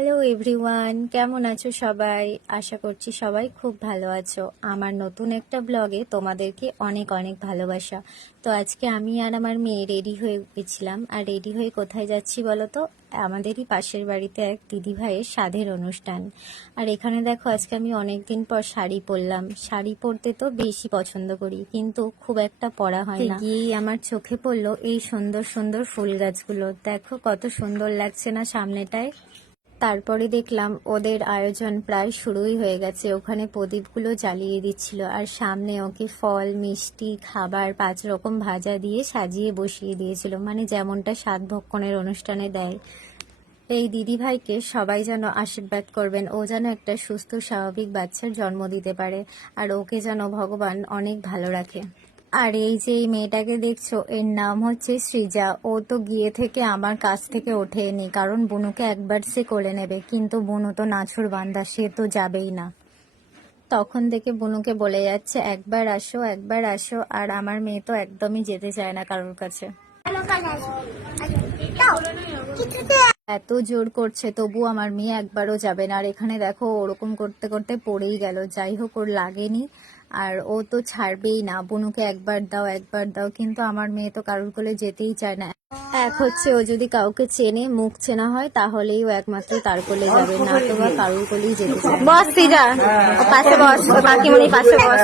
Hello everyone, কেমন আছো সবাই? আশা করছি সবাই খুব ভালো আছো। আমার নতুন একটা ব্লগে তোমাদেরকে অনেক অনেক ভালোবাসা। তো আজকে আমি আর আমার মেয়ে রেডি হয়ে গেছিলাম। আর রেডি হয়ে কোথায় যাচ্ছি বলো তো? আমাদেরই পাশের বাড়িতে এক দিদি ভাইয়ের সাধের অনুষ্ঠান। আর এখানে দেখো, আজকে আমি অনেক দিন পর শাড়ি পরলাম। শাড়ি পরতে তো বেশি পছন্দ করি, কিন্তু খুব একটা পরা হয় না। গিয়েই আমার চোখে পড়লো এই সুন্দর সুন্দর ফুল গাছগুলো। দেখো কত সুন্দর লাগছে না সামনেটায়। তারপরে দেখলাম ওদের আয়োজন প্রায় শুরুই হয়ে গেছে। ওখানে প্রদীপগুলো জ্বালিয়ে দিচ্ছিল, আর সামনে ওকে ফল, মিষ্টি, খাবার 5 রকম ভাজা দিয়ে সাজিয়ে বসিয়ে দিয়েছিল, মানে যেমনটা সাত ভক্ষণের অনুষ্ঠানে দেয়। এই দিদি ভাইকে সবাই যেন আশীর্বাদ করবেন, ও যেন একটা সুস্থ স্বাভাবিক বাচ্চার জন্ম দিতে পারে, আর ওকে যেন ভগবান অনেক ভালো রাখে। আর এই যে এই মেয়েটাকে দেখছো, এর নাম হচ্ছে সৃজা। ও তো গিয়ে থেকে আমার কাছ থেকে ওঠেনি, কারণ বুনুকে একবার সে কোলে নেবে, কিন্তু বুনু তো নাছুর বান্দা, সে তো যাবেই না। তখন থেকে বুনুকে বলে যাচ্ছে একবার আসো একবার আসো, আর আমার মেয়ে তো একদমই যেতে চায় না কারোর কাছে। এত জোর করছে তবু আমার মেয়ে একবারও যাবে না। আর এখানে দেখো ওরকম করতে করতে পড়েই গেল। যাই হোক, ওর লাগেনি, আর ও তো ছাড়বেই না। বুনুকে একবার দাও একবার দাও, কিন্তু আমার মেয়ে তো কারোর কোলে যেতেই চায় না। এক হচ্ছে ও যদি কাউকে চেনে, মুখ চেনা হয়, তাহলেই ও একমাত্র তার কোলে যাবে, না তো বা কারোর কোলেই যেতে চায়। বস সিজা, ও পাশে বস, ও কাকিমণি পাশে বস।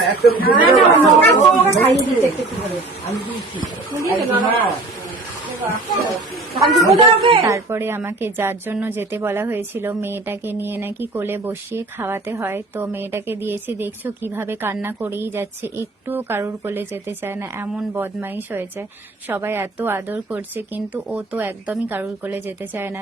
তারপরে আমাকে যার জন্য যেতে বলা হয়েছিল, মেয়েটাকে নিয়ে নাকি কোলে বসিয়ে খাওয়াতে হয়, তো মেয়েটাকে দিয়েছি। দেখছো কিভাবে কান্না করেই যাচ্ছে, একটুও কারোর কোলে যেতে চায় না, এমন বদমাইশ হয়েছে। সবাই এত আদর করছে, কিন্তু ও তো একদমই কারোর কোলে যেতে চায় না।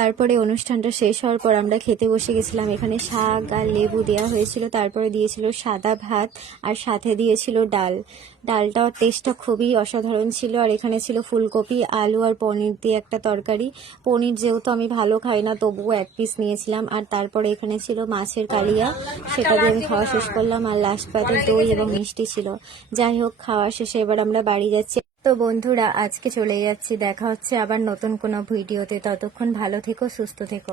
তারপরে অনুষ্ঠানটা শেষ হওয়ার পর আমরা খেতে বসে গেছিলাম। এখানে শাক আর লেবু দেওয়া হয়েছিল, তারপরে দিয়েছিল সাদা ভাত, আর সাথে দিয়েছিল ডাল। ডালটার টেস্টটা খুবই অসাধারণ ছিল। আর এখানে ছিল ফুলকপি, আলু আর পনির দিয়ে একটা তরকারি। পনির যেহেতু আমি ভালো খাই না, তবুও 1 পিস নিয়েছিলাম। আর তারপরে এখানে ছিল মাছের কালিয়া, সেটা দিয়ে আমি খাওয়া শেষ করলাম। আর লাস্ট পাতে দই এবং মিষ্টি ছিল। যাই হোক, খাওয়া শেষে এবার আমরা বাড়ি যাচ্ছি। তো বন্ধুরা, আজকে চলে যাচ্ছি। দেখা হচ্ছে আবার নতুন কোনো ভিডিওতে। ততক্ষণ ভালো থেকো, সুস্থ থেকো।